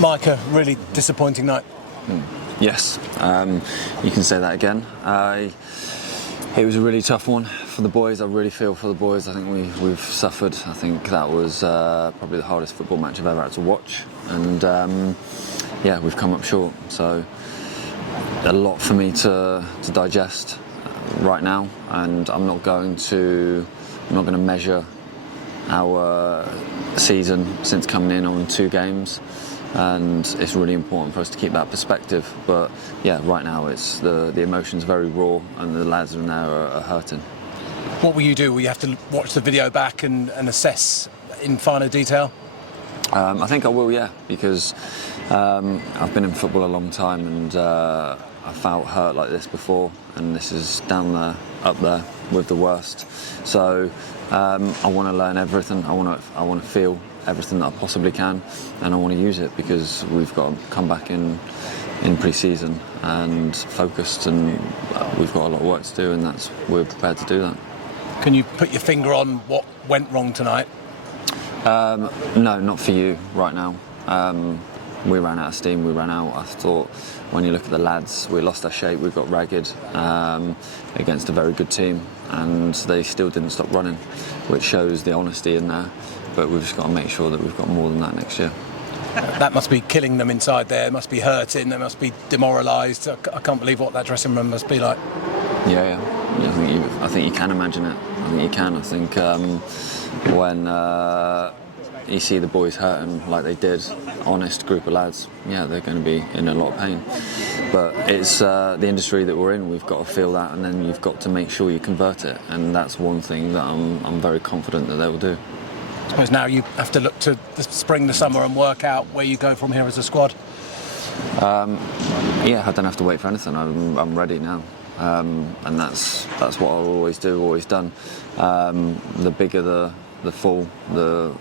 Mike, a really disappointing night. Yes, you can say that again. It was a really tough one for the boys. I really feel for the boys. I think we've suffered. I think that was probably the hardest football match I've ever had to watch. And yeah, we've come up short. So a lot for me to digest right now. And I'm not going to measure our season since coming in on 2 games. And it's really important for us to keep that perspective. But yeah, right now it's the emotions very raw, and the lads in there are hurting. What will you do? Will you have to watch the video back and assess in finer detail? I think I will, yeah, because I've been in football a long time, and I felt hurt like this before, and this is down there, up there with the worst. So I want to learn everything. I want to feel everything that I possibly can, and I want to use it, because we've got to come back in pre-season and focused, and we've got a lot of work to do, and we're prepared to do that. Can you put your finger on what went wrong tonight? No, not for you right now. We ran out of steam, we ran out. I thought when you look at the lads, we lost our shape, we got ragged against a very good team, and they still didn't stop running, which shows the honesty in there. But we've just got to make sure that we've got more than that next year. That must be killing them inside there. It must be hurting. They must be demoralised. I can't believe what that dressing room must be like. Yeah. I think you can imagine it. I think you can. I think when you see the boys hurting like they did, honest group of lads, yeah, they're going to be in a lot of pain. But it's the industry that we're in. We've got to feel that, and then you've got to make sure you convert it. And that's one thing that I'm very confident that they will do. I suppose now you have to look to the spring, the summer, and work out where you go from here as a squad. Yeah, I don't have to wait for anything. I'm ready now, and that's what I'll always do, always done. The bigger the fall, the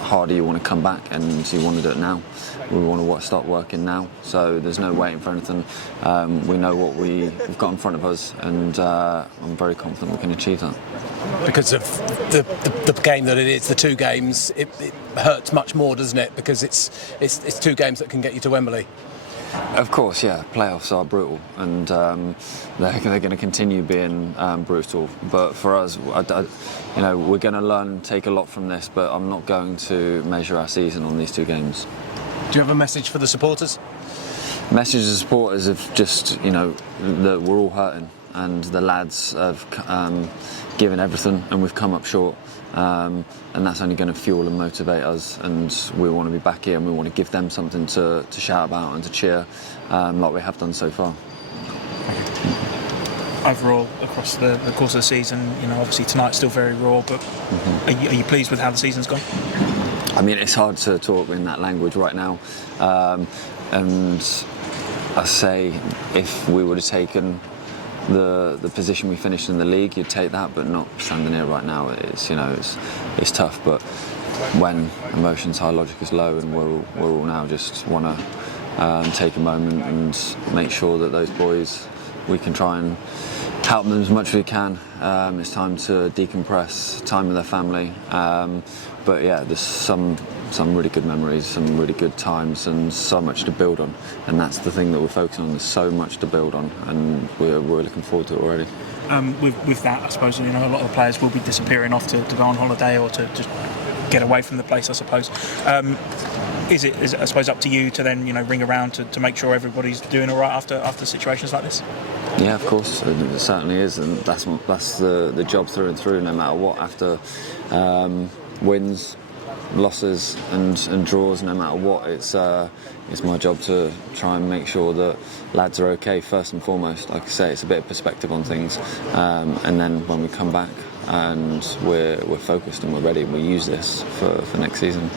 harder you want to come back, and you want to do it now. We want to start working now, so there's no waiting for anything. We know what we've got in front of us, and I'm very confident we can achieve that. Because of the game that it is, the 2 games, it hurts much more, doesn't it? Because it's 2 games that can get you to Wembley. Of course, yeah. Playoffs are brutal, and they're going to continue being brutal. But for us, we're going to learn and take a lot from this. But I'm not going to measure our season on these 2 games. Do you have a message for the supporters? Message to the supporters of just, that we're all hurting, and the lads have given everything, and we've come up short. And that's only going to fuel and motivate us, and we want to be back here, and we want to give them something to shout about and to cheer, like we have done so far. Overall, across the course of the season, obviously tonight's still very raw, but are you pleased with how the season's gone? I mean, it's hard to talk in that language right now, and I say if we would have taken the position we finished in the league, you'd take that, but not standing here right now. It's tough, but when emotions high, logic is low, and we're all now just want to take a moment and make sure that those boys, we can try and help them as much as we can. It's time to decompress, time with their family. But yeah, there's some really good memories, some really good times, and so much to build on. And that's the thing that we're focusing on. There's so much to build on, and we're looking forward to it already. With that, I suppose a lot of the players will be disappearing off to go on holiday or to just get away from the place, I suppose. Is it I suppose up to you to then ring around to make sure everybody's doing all right after situations like this? Yeah, of course, it certainly is, and that's the job through and through, no matter what. After wins, losses and draws, no matter what, it's my job to try and make sure that lads are okay first and foremost. Like I say, it's a bit of perspective on things, and then when we come back and we're focused and we're ready, we use this for next season.